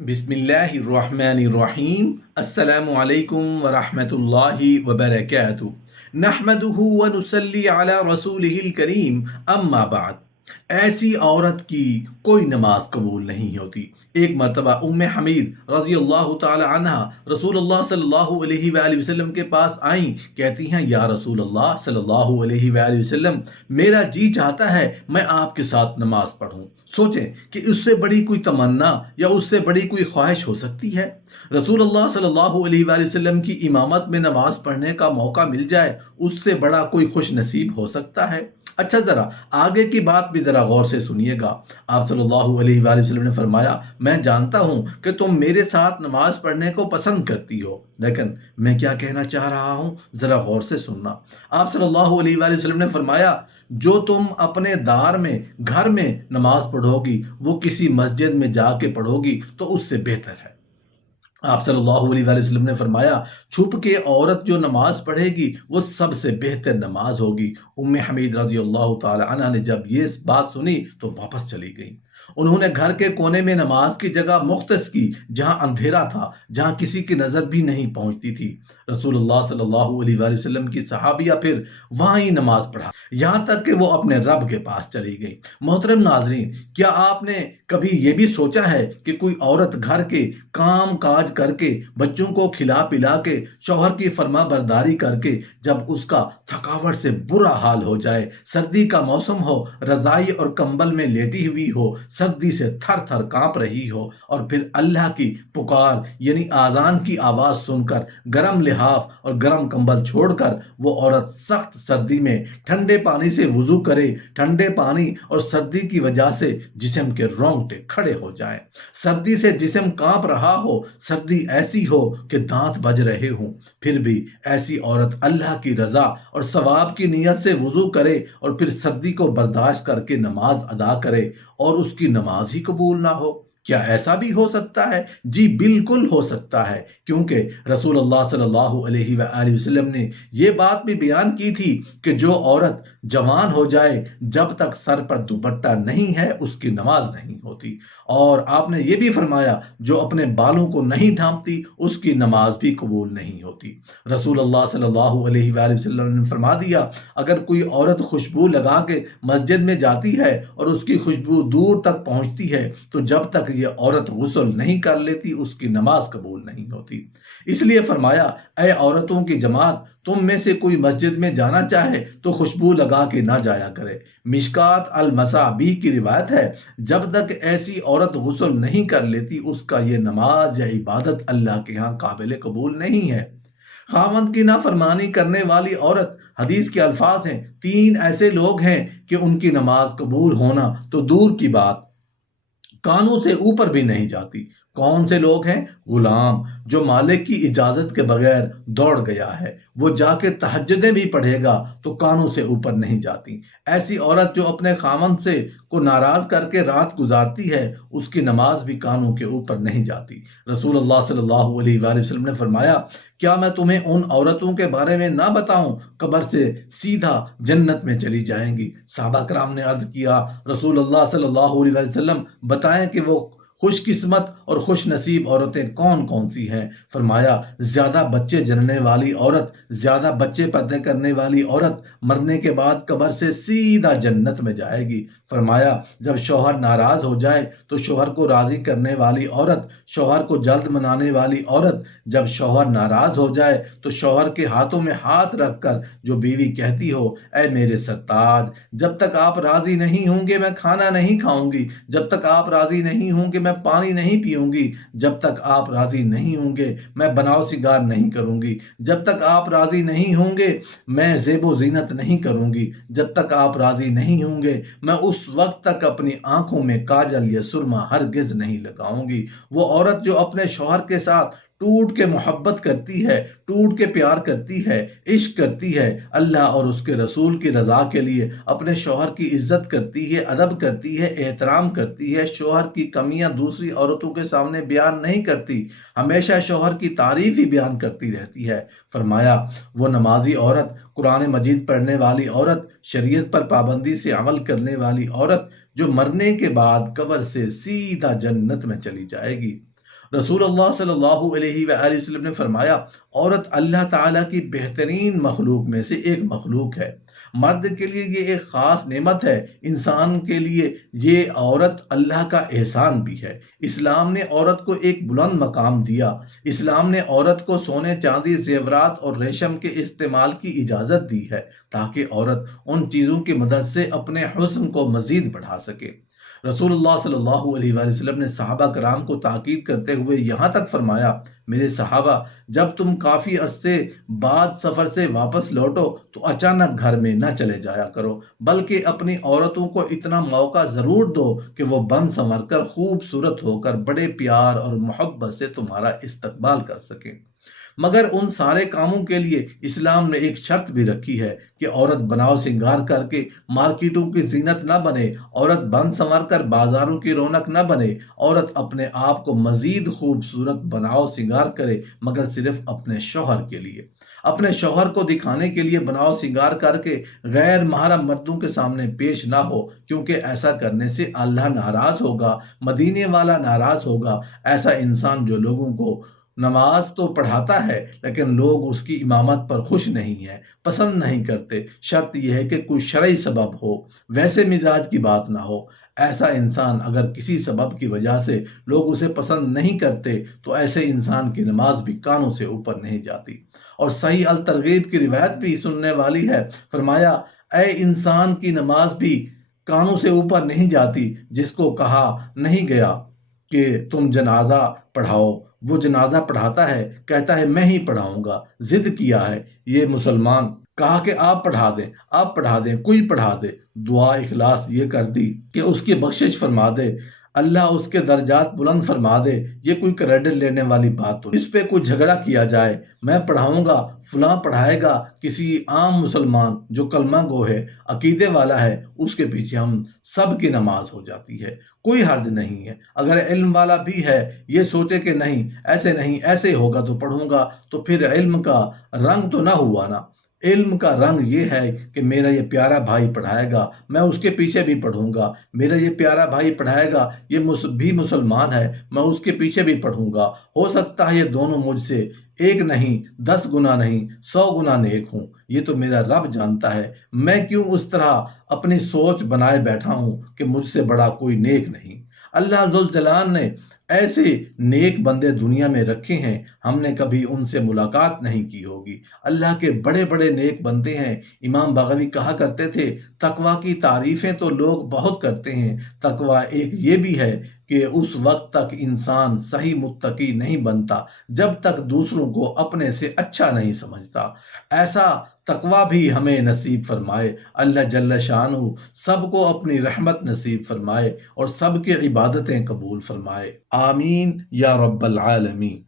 बिस्मिल्लाहिर्रहमानिर्रहीम। अस्सलामु अलैकुम वरहमतुल्लाहि वबरकातुहू। नहमदुहु व नुसल्ली अला रसूलिहिल करीम, अम्मा बाद। ऐसी औरत की कोई नमाज कबूल नहीं होती। एक मरतबा उम्मे हमीद रज़ी अल्लाह ताला अन्हा रसूलुल्लाह सल्लल्लाहु अलैहि वआलिहि वसल्लम के पास आईं। कहती हैं, या रसूल अल्लाह सल्लल्लाहु अलैहि वआलिहि वसल्लम, मेरा जी चाहता है मैं आपके साथ नमाज पढ़ूं। सोचें कि उससे बड़ी कोई तमन्ना या उससे बड़ी कोई ख्वाहिश हो सकती है। रसूलुल्लाह सल्लल्लाहु अलैहि वसल्लम की इमामत में नमाज पढ़ने का मौका मिल जाए, उससे बड़ा कोई खुश नसीब हो सकता है। अच्छा, जरा आगे की बात भी जरा गौर से सुनिएगा। आप सल्लल्लाहु अलैहि वसल्लम ने फरमाया, मैं जानता हूं कि तुम मेरे साथ नमाज पढ़ने को पसंद करती हो, लेकिन मैं क्या कहना चाह रहा हूं जरा गौर से सुनना। आप सल्लल्लाहु अलैहि वसल्लम ने फरमाया, जो तुम अपने दार में घर में नमाज पढ़ोगी वो किसी मस्जिद में जाके पढ़ोगी तो उससे बेहतर है। आप सल्लल्लाहु अलैहि वसल्लम ने फरमाया, छुप के औरत जो नमाज पढ़ेगी वो सबसे बेहतर नमाज होगी। उम्मे हमीद रज़ी अल्लाह ताला अन्हा ने जब ये बात सुनी तो वापस चली गई। उन्होंने घर के कोने में नमाज की जगह मुख्तस की, जहां अंधेरा था, जहां किसी की नजर भी नहीं पहुंचती थी। रसूलुल्लाह सल्लल्लाहु अलैहि वसल्लम की सहाबिया फिर वहां ही नमाज पढ़ा, यहां तक कि वो अपने रब के पास चली गई। मोहतरम नाजरीन, क्या आपने कभी ये भी सोचा है कि कोई औरत घर के काम काज करके, बच्चों को खिला पिला के, शौहर की फर्मा बरदारी करके, जब उसका थकावट से बुरा हाल हो जाए, सर्दी का मौसम हो, रजाई और कंबल में लेटी हुई हो, सर्दी से थर थर कांप रही हो, और फिर अल्लाह की पुकार यानी आज़ान की आवाज़ सुनकर गर्म लिहाफ और गर्म कंबल छोड़कर वो औरत सख्त सर्दी में ठंडे पानी से वुजू करे, ठंडे पानी और सर्दी की वजह से जिस्म के रोंगटे खड़े हो जाएं, सर्दी से जिस्म कांप रहा हो, सर्दी ऐसी हो कि दांत बज रहे हों, फिर भी ऐसी औरत अल्लाह की रजा और सवाब की नीयत से वुजू करे और फिर सर्दी को बर्दाश्त करके नमाज अदा करे और उसकी नमाज ही कबूल ना हो। क्या ऐसा भी हो सकता है? जी बिल्कुल हो सकता है, क्योंकि रसूलुल्लाह सल्लल्लाहु अलैहि वसल्लम ने ये बात भी बयान की थी कि जो औरत जवान हो जाए, जब तक सर पर दुपट्टा नहीं है उसकी नमाज नहीं होती। और आपने ये भी फरमाया, जो अपने बालों को नहीं ढांपती उसकी नमाज भी कबूल नहीं होती। रसूलुल्लाह सल्लल्लाहु अलैहि वसल्लम ने फरमा दिया, अगर कोई औरत खुशबू लगा के मस्जिद में जाती है और उसकी खुशबू दूर तक पहुंचती है, तो जब तक ये औरत गुस्ल नहीं कर लेती उसकी नमाज कबूल नहीं होती। इसलिए फरमाया, ऐ औरतों की जमात, तुम में से कोई मस्जिद में जाना चाहे तो खुशबू लगा के ना जाया करे। मिशकात अल मसाबी की रिवायत है, जब तक ऐसी औरत गुस्ल नहीं कर लेती उसका ये नमाज या इबादत अल्लाह के यहाँ काबिल कबूल नहीं है। खामद की नाफरमानी करने वाली औरत, हदीस के अल्फाज हैं, तीन ऐसे लोग हैं कि उनकी नमाज कबूल होना तो दूर की बात, कानों से ऊपर भी नहीं जाती। कौन से लोग हैं? गुलाम, जो मालिक की इजाजत के बगैर दौड़ गया है, वो जाके तहज्जुदें भी पढ़ेगा तो कानों से ऊपर नहीं जाती। ऐसी औरत जो अपने खामन से को नाराज करके रात गुजारती है, उसकी नमाज भी कानों के ऊपर नहीं जाती। रसूलुल्लाह सल्लल्लाहु अलैहि वसल्लम ने फरमाया, क्या मैं तुम्हें उन औरतों के बारे में ना बताऊं, कब्र से सीधा जन्नत में चली जाएंगी। सहाबा कराम ने अर्ज किया, रसूलुल्लाह सल्लल्लाहु अलैहि वसल्लम बताएं कि वो खुशकिस्मत और खुश नसीब औरतें कौन कौन सी हैं। फरमाया, ज्यादा बच्चे जनने वाली औरत, ज्यादा बच्चे पैदा करने वाली औरत मरने के बाद कब्र से सीधा जन्नत में जाएगी। फरमाया, जब शौहर नाराज हो जाए तो शौहर को राजी करने वाली औरत, शौहर को जल्द मनाने वाली औरत, जब शौहर नाराज हो जाए तो शौहर के हाथों में हाथ रखकर जो बीवी कहती हो, ऐ मेरे सरताज, जब तक आप राजी नहीं होंगे मैं खाना नहीं खाऊंगी, जब तक आप राजी नहीं होंगे मैं पानी नहीं पीऊंगी, जब तक आप राजी नहीं होंगे मैं बनाव सिगार नहीं करूंगी, जब तक आप राजी नहीं होंगे मैं ज़ेबो ज़ीनत नहीं करूंगी, जब तक आप राजी नहीं होंगे मैं उस वक्त तक अपनी आंखों में काजल या सुरमा हरगिज नहीं लगाऊंगी। वो औरत जो अपने शौहर के साथ टूट के मोहब्बत करती है, टूट के प्यार करती है, इश्क करती है, अल्लाह और उसके रसूल की रज़ा के लिए अपने शौहर की इज्जत करती है, अदब करती है, एहतराम करती है, शौहर की कमियां दूसरी औरतों के सामने बयान नहीं करती, हमेशा शौहर की तारीफ ही बयान करती रहती है। फरमाया, वो नमाजी औरत, कुरान मजीद पढ़ने वाली औरत, शरीयत पर पाबंदी से अमल करने वाली औरत जो मरने के बाद कब्र से सीधा जन्नत में चली जाएगी। رسول اللہ صلی اللہ علیہ وآلہ وسلم نے فرمایا، عورت اللہ تعالیٰ کی بہترین مخلوق میں سے ایک مخلوق ہے۔ مرد کے لیے یہ ایک خاص نعمت ہے، انسان کے لیے یہ عورت اللہ کا احسان بھی ہے۔ اسلام نے عورت کو ایک بلند مقام دیا۔ اسلام نے عورت کو سونے چاندی زیورات اور ریشم کے استعمال کی اجازت دی ہے تاکہ عورت ان چیزوں کی مدد سے اپنے حسن کو مزید بڑھا سکے۔ رسول اللہ صلی اللہ علیہ وآلہ وسلم نے صحابہ کرام کو تاکید کرتے ہوئے یہاں تک فرمایا، میرے صحابہ، جب تم کافی عرصے بعد سفر سے واپس لوٹو تو اچانک گھر میں نہ چلے جایا کرو، بلکہ اپنی عورتوں کو اتنا موقع ضرور دو کہ وہ بن سنور کر خوبصورت ہو کر بڑے پیار اور محبت سے تمہارا استقبال کر سکیں۔ مگر ان سارے کاموں کے لیے اسلام نے ایک شرط بھی رکھی ہے کہ عورت بناؤ سنگار کر کے مارکیٹوں کی زینت نہ بنے، عورت بن سنور کر بازاروں کی رونق نہ بنے، عورت اپنے آپ کو مزید خوبصورت بناؤ سنگار کرے مگر صرف اپنے شوہر کے لیے، اپنے شوہر کو دکھانے کے لیے بناؤ سنگار کر کے غیر محرم مردوں کے سامنے پیش نہ ہو، کیونکہ ایسا کرنے سے اللہ ناراض ہوگا، مدینے والا ناراض ہوگا۔ ایسا انسان جو لوگوں کو نماز تو پڑھاتا ہے لیکن لوگ اس کی امامت پر خوش نہیں ہیں، پسند نہیں کرتے، شرط یہ ہے کہ کوئی شرعی سبب ہو، ویسے مزاج کی بات نہ ہو۔ ایسا انسان اگر کسی سبب کی وجہ سے لوگ اسے پسند نہیں کرتے تو ایسے انسان کی نماز بھی کانوں سے اوپر نہیں جاتی۔ اور صحیح الترغیب کی روایت بھی سننے والی ہے، فرمایا، اے انسان کی نماز بھی کانوں سے اوپر نہیں جاتی جس کو کہا نہیں گیا کہ تم جنازہ پڑھاؤ، وہ جنازہ پڑھاتا ہے، کہتا ہے میں ہی پڑھاؤں گا، ضد کیا ہے یہ مسلمان، کہا کہ آپ پڑھا دیں، آپ پڑھا دیں، کوئی پڑھا دے، دعا اخلاص یہ کر دی کہ اس کی بخشش فرما دے، اللہ اس کے درجات بلند فرما دے۔ یہ کوئی کریڈٹ لینے والی بات تو اس پہ کوئی جھگڑا کیا جائے، میں پڑھاؤں گا، فلاں پڑھائے گا، کسی عام مسلمان جو کلمہ گو ہے، عقیدے والا ہے، اس کے پیچھے ہم سب کی نماز ہو جاتی ہے، کوئی حرج نہیں ہے۔ اگر علم والا بھی ہے، یہ سوچے کہ نہیں ایسے ہوگا تو پڑھوں گا، تو پھر علم کا رنگ تو نہ ہوا نا۔ علم کا رنگ یہ ہے کہ میرا یہ پیارا بھائی پڑھائے گا، میں اس کے پیچھے بھی پڑھوں گا، میرا یہ پیارا بھائی پڑھائے گا، یہ بھی مسلمان ہے، میں اس کے پیچھے بھی پڑھوں گا، ہو سکتا ہے یہ دونوں مجھ سے ایک نہیں 10 گنا نہیں 100 گنا نیک ہوں، یہ تو میرا رب جانتا ہے، میں کیوں اس طرح اپنی سوچ بنائے بیٹھا ہوں کہ مجھ سے بڑا کوئی نیک نہیں۔ اللہ ذوالجلال نے ایسے نیک بندے دنیا میں رکھے ہیں، ہم نے کبھی ان سے ملاقات نہیں کی ہوگی۔ اللہ کے بڑے بڑے نیک بندے ہیں۔ امام بغوی کہا کرتے تھے، تقویٰ کی تعریفیں تو لوگ بہت کرتے ہیں، تقویٰ ایک یہ بھی ہے کہ اس وقت تک انسان صحیح متقی نہیں بنتا جب تک دوسروں کو اپنے سے اچھا نہیں سمجھتا۔ ایسا تقویٰ بھی ہمیں نصیب فرمائے۔ اللہ جل شانہ سب کو اپنی رحمت نصیب فرمائے اور سب کی عبادتیں قبول فرمائے، آمین یا رب العالمین۔